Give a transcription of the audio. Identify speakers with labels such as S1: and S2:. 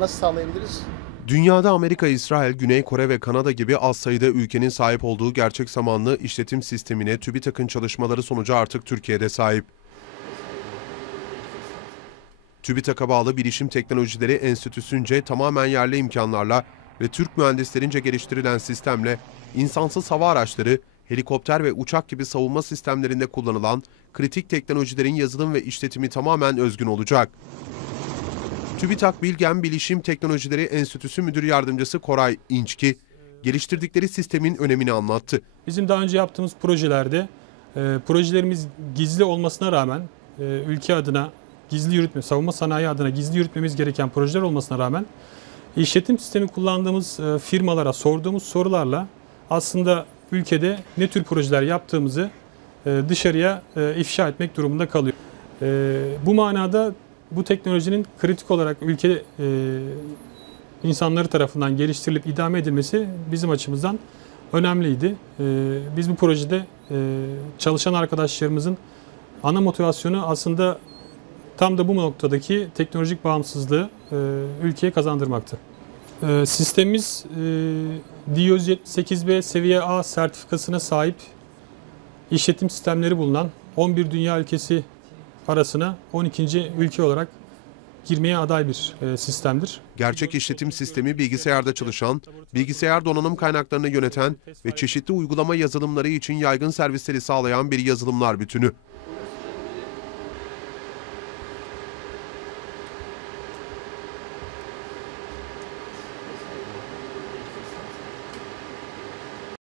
S1: nasıl sağlayabiliriz?
S2: Dünyada Amerika, İsrail, Güney Kore ve Kanada gibi az sayıda ülkenin sahip olduğu gerçek zamanlı işletim sistemine TÜBİTAK'ın çalışmaları sonucu artık Türkiye'de sahip. TÜBİTAK'a bağlı Bilişim Teknolojileri Enstitüsü'nce tamamen yerli imkanlarla ve Türk mühendislerince geliştirilen sistemle insansız hava araçları, helikopter ve uçak gibi savunma sistemlerinde kullanılan kritik teknolojilerin yazılım ve işletimi tamamen özgün olacak. TÜBİTAK Bilgen Bilişim Teknolojileri Enstitüsü Müdür Yardımcısı Koray İnçki, geliştirdikleri sistemin önemini anlattı.
S3: Bizim daha önce yaptığımız projelerde e, projelerimiz gizli olmasına rağmen e, ülke adına gizli yürütme, savunma sanayi adına gizli yürütmemiz gereken projeler olmasına rağmen işletim sistemi kullandığımız e, firmalara sorduğumuz sorularla aslında ülkede ne tür projeler yaptığımızı e, dışarıya e, ifşa etmek durumunda kalıyor. E, bu manada bu teknolojinin kritik olarak ülke e, insanları tarafından geliştirilip idame edilmesi bizim açımızdan önemliydi. Ee, Biz bu projede e, çalışan arkadaşlarımızın ana motivasyonu aslında tam da bu noktadaki teknolojik bağımsızlığı e, ülkeye kazandırmaktı. Ee, Sistemimiz e, D178B seviye A sertifikasına sahip işletim sistemleri bulunan 11 dünya ülkesi arasına 12. ülke olarak girmeye aday bir e, sistemdir.
S2: Gerçek işletim sistemi bilgisayarda çalışan, bilgisayar donanım kaynaklarını yöneten ve çeşitli uygulama yazılımları için yaygın servisleri sağlayan bir yazılımlar bütünü.